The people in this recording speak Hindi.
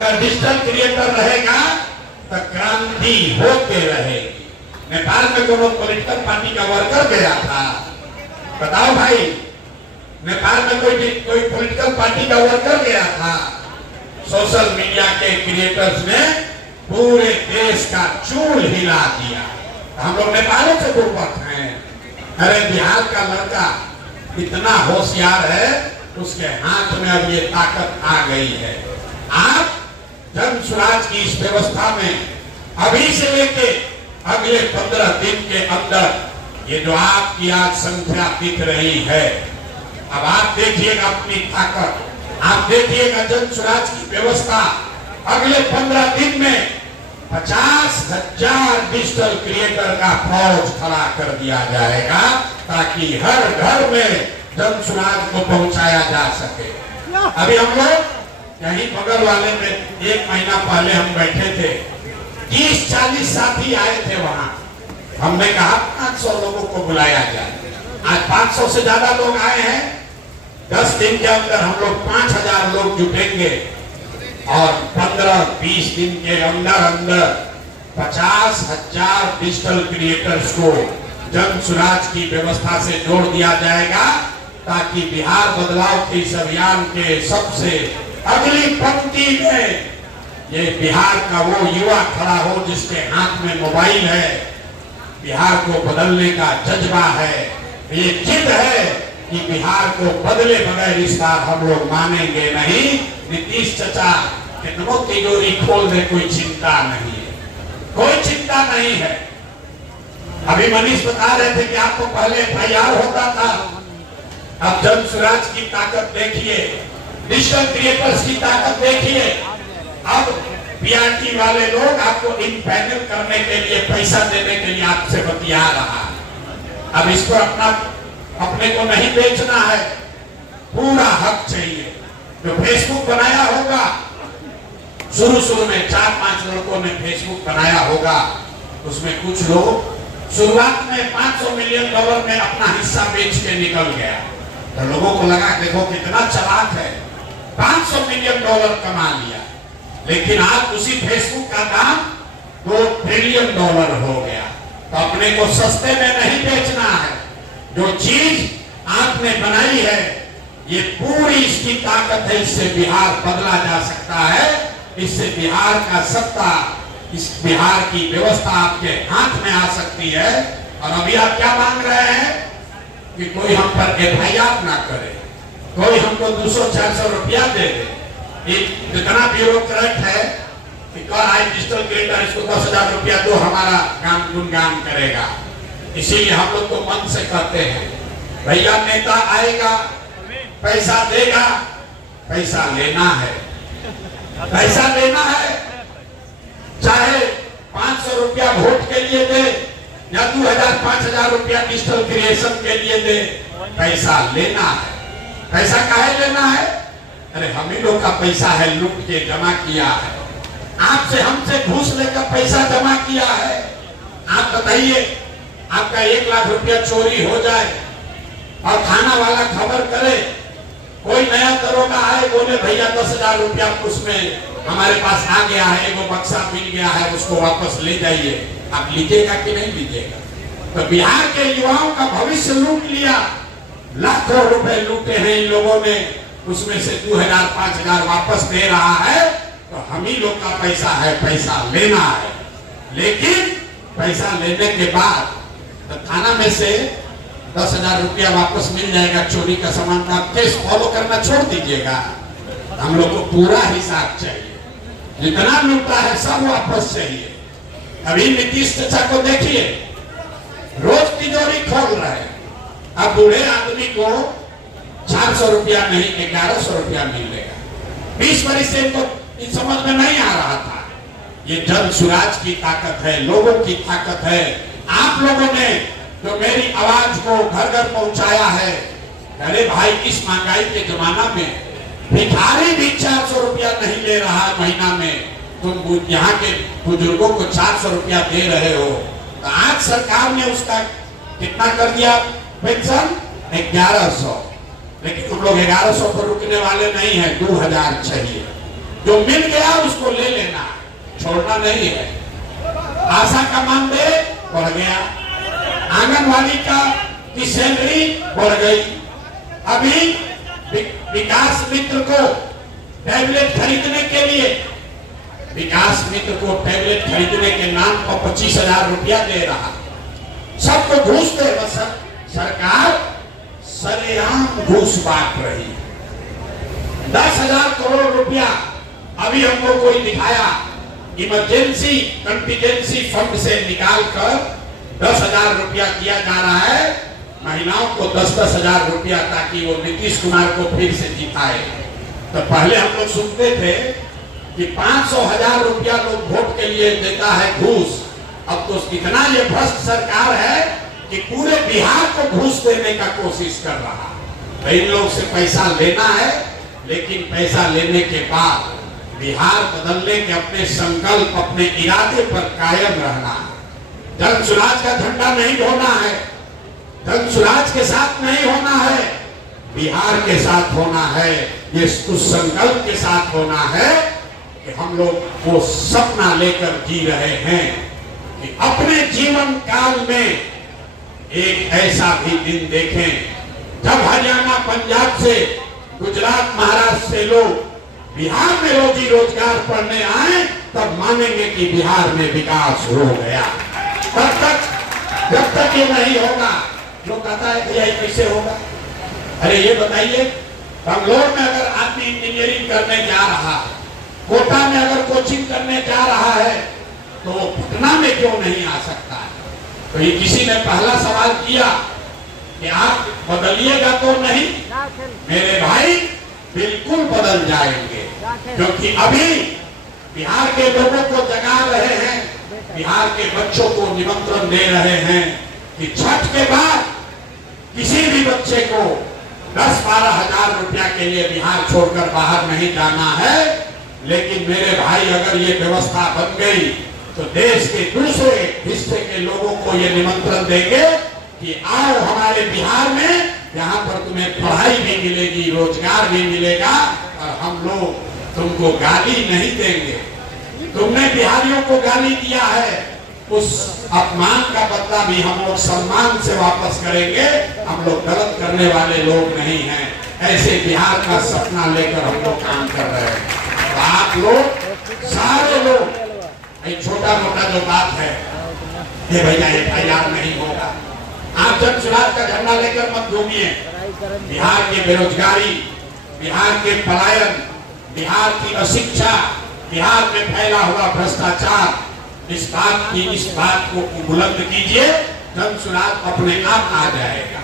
डिजिटल क्रिएटर रहेगा तो क्रांति होते रहेगी। नेपाल में कोनो पॉलिटिकल पार्टी का वर्कर गया था, बताओ भाई, नेपाल में कोई पॉलिटिकल पार्टी का वर्कर गया था। सोशल मीडिया के क्रिएटर्स ने पूरे देश का चूल हिला दिया। हम लोग नेपालों से गुर्बत हैं। अरे बिहार का लड़का इतना होशियार है, उसके हाथ में अब ये ताकत आ गई है। आप जन स्वराज की इस व्यवस्था में अभी से लेके अगले 15 दिन के अंदर ये जो आपकी आज संख्या दिख रही है, अब आप देखिएगा अपनी ताकत, आप देखिएगा जन स्वराज की व्यवस्था। अगले 15 दिन में 50,000 डिजिटल क्रिएटर का फौज खड़ा कर दिया जाएगा, ताकि हर घर में जन स्वराज को पहुंचाया जा सके। अभी हम लोग यही बगल वाले में 1 महीना पहले हम बैठे थे, 30-40 साथी आए थे वहां। हमने कहा 500 लोगों को बुलाया जाए। आज 500 से ज्यादा लोग आए हैं। 10 दिन के अंदर हम लोग 5,000 लोग जुटेंगे और 15-20 दिन के अंदर 50,000 डिजिटल क्रिएटर्स को जन स्वराज की व्यवस्था से जोड़ दिया जाएगा, ताकि बिहार बदलाव के इस अभियान के सबसे अगली पंक्ति में ये बिहार का वो युवा खड़ा हो जिसके हाथ में मोबाइल है, बिहार को बदलने का जज्बा है, ये जिद है कि बिहार को बदले बगैर इस बार हम लोग मानेंगे नहीं। नीतीश चाचा कितनों तिजोरी खोल दे, कोई चिंता नहीं है, कोई चिंता नहीं है। अभी मनीष बता रहे थे कि आपको पहले FIR होता था, अब जन स्वराज की ताकत देखिए, डिजिटल क्रिएटर्स की ताकत देखिए। अब PRT वाले लोग आपको इम्पैनल करने के लिए, पैसा देने के लिए आपसे बतिया रहा है। अब इसको अपने को नहीं बेचना है, पूरा हक चाहिए। जो फेसबुक बनाया होगा, शुरू में 4-5 लड़कों ने फेसबुक बनाया होगा, उसमें कुछ लोग शुरुआत में $500 मिलियन में अपना हिस्सा बेच के निकल गया, तो लोगों को लगा देखो कितना चालाक है, $500 मिलियन कमा लिया। लेकिन आज उसी फेसबुक का दाम $2 ट्रिलियन हो गया। तो अपने को सस्ते में नहीं बेचना है। जो चीज आपने बनाई है, ये पूरी इसकी ताकत है, इससे बिहार बदला जा सकता है, इससे बिहार का सत्ता, इस बिहार की व्यवस्था आपके हाथ में आ सकती है। और अभी आप क्या मांग रहे हैं कि कोई हम पर FIR ना करे, कोई हमको 200-400 रुपया दे दे। इतना ब्यूरोक्रेट है कि कल आए डिजिटल क्रिएटर, इसको 10,000 रुपया दो, हमारा काम गुणगान करेगा। इसीलिए हम लोग तो मन से कहते हैं, भैया नेता आएगा, पैसा देगा, पैसा लेना है, पैसा लेना है। चाहे 500 रुपया वोट के लिए दे या 2,000-5,000 रुपया डिजिटल क्रिएशन के लिए दे, पैसा लेना है। पैसा काहे लेना है? अरे हम ही लोग का पैसा है, लूट के जमा किया है, आपसे हमसे घूस लेकर पैसा जमा किया है। आप बताइए, आपका 1 लाख रुपया चोरी हो जाए और थाना वाला खबर करे, कोई नया दरोगा आए, बोले भैया 10,000 रुपया उसमें हमारे पास आ गया है, एगो बक्सा मिल गया है, उसको वापस ले जाइए, आप लीजिएगा कि नहीं लीजिएगा? तो बिहार के युवाओं का भविष्य लूट लिया, लाखों रुपए लूटे हैं इन लोगों ने, उसमें से 2,000-5,000 वापस दे रहा है। तो हम ही लोग का पैसा है, पैसा लेना है। लेकिन पैसा लेने के बाद तो थाना में से 10,000 रुपया वापस मिल जाएगा, चोरी का सामान का केस फॉलो करना छोड़ दीजिएगा। हम लोग को पूरा हिसाब चाहिए, जितना लूटा है सब वापस चाहिए। अभी नीतीश चाचा को देखिए, रोज तिजोरी खोल रहे हैं। अब बूढ़े आदमी को 400 रुपया नहीं 1,100 रुपया मिलेगा। 20 वर्ष से तो समझ में नहीं आ रहा था। ये जन स्वराज की ताकत है, लोगों की ताकत है। आप लोगों ने जो मेरी आवाज को घर घर पहुंचाया है, अरे भाई इस महंगाई के जमाना में भिखारी भी 400 रुपया नहीं ले रहा महीना में, तुम यहाँ के बुजुर्गों को 400 रुपया दे रहे हो। तो आज सरकार ने उसका कितना कर दिया पेंशन? 1,100। लेकिन हम लोग 1,100 पर रुकने वाले नहीं है, 2,000 चाहिए। जो मिल गया उसको छोड़ना नहीं है। आशा का मानदेय बढ़ गया, आंगनवाड़ी की सैलरी बढ़ गई। अभी विकास मित्र को टैबलेट खरीदने के लिए, विकास मित्र को टैबलेट खरीदने के नाम पर 25,000 रुपया दे रहा। सबको घूस दे, बस सरकार सरेआम घूस बांट रही है। 10,000 करोड़ रुपया अभी हमको कोई दिखाया, इमरजेंसी कंटीजेंसी फंड से निकालकर 10,000 रुपया दिया जा रहा है महिलाओं को, 10,000 रुपया, ताकि वो नीतीश कुमार को फिर से जिताए। तो पहले हम लोग सुनते थे कि 500,000 रुपया लोग वोट के लिए देता है घूस। अब तो इतना ये भ्रष्ट सरकार है कि पूरे बिहार को घूस देने का कोशिश कर रहा है। इन लोग से पैसा लेना है, लेकिन पैसा लेने के बाद बिहार बदलने के अपने संकल्प, अपने इरादे पर कायम रहना है। जन स्वराज का झंडा नहीं ढोना है, जन स्वराज के साथ नहीं होना है, बिहार के साथ होना है। ये उस संकल्प के साथ होना है कि हम लोग वो सपना लेकर जी रहे हैं कि अपने जीवन काल में एक ऐसा भी दिन देखें जब हरियाणा, पंजाब से, गुजरात, महाराष्ट्र से लोग बिहार में रोजी रोजगार पढ़ने आए, तब मानेंगे कि बिहार में विकास हो गया। तब तक, जब तक ये नहीं होगा, लोग कहता है भैया कैसे होगा? अरे ये बताइए, बंगलोर में अगर आदमी इंजीनियरिंग करने जा रहा है, कोटा में अगर कोचिंग करने जा रहा है, तो पटना में क्यों नहीं आ सकता है? तो ये किसी ने पहला सवाल किया कि आप बदलिएगा तो नहीं? मेरे भाई बिल्कुल बदल जाएंगे, क्योंकि अभी बिहार के लोगों को जगा रहे हैं, बिहार के बच्चों को निमंत्रण दे रहे हैं कि छठ के बाद किसी भी बच्चे को 10-12 हजार रुपया के लिए बिहार छोड़कर बाहर नहीं जाना है। लेकिन मेरे भाई, अगर ये व्यवस्था बन गई तो देश के दूसरे हिस्से के लोगों को ये निमंत्रण देंगे कि आओ हमारे बिहार में, यहाँ पर तुम्हें पढ़ाई भी मिलेगी, रोजगार भी मिलेगा, और हम लोग तुमको गाली नहीं देंगे। तुमने बिहारियों को गाली दिया है, उस अपमान का बदला भी हम लोग सम्मान से वापस करेंगे। हम लोग गलत करने वाले लोग नहीं हैं। ऐसे बिहार का सपना लेकर हम लोग काम कर रहे हैं। तो आप लोग, सारे लोग, छोटा मोटा जो बात है, ये भैया FIR नहीं होगा, आप जन स्वराज का झंडा लेकर मत घूमिए। बिहार की बेरोजगारी, बिहार के पलायन, बिहार की अशिक्षा, बिहार में फैला हुआ भ्रष्टाचार, इस बात को बुलंद कीजिए, जन स्वराज अपने आप आ जाएगा।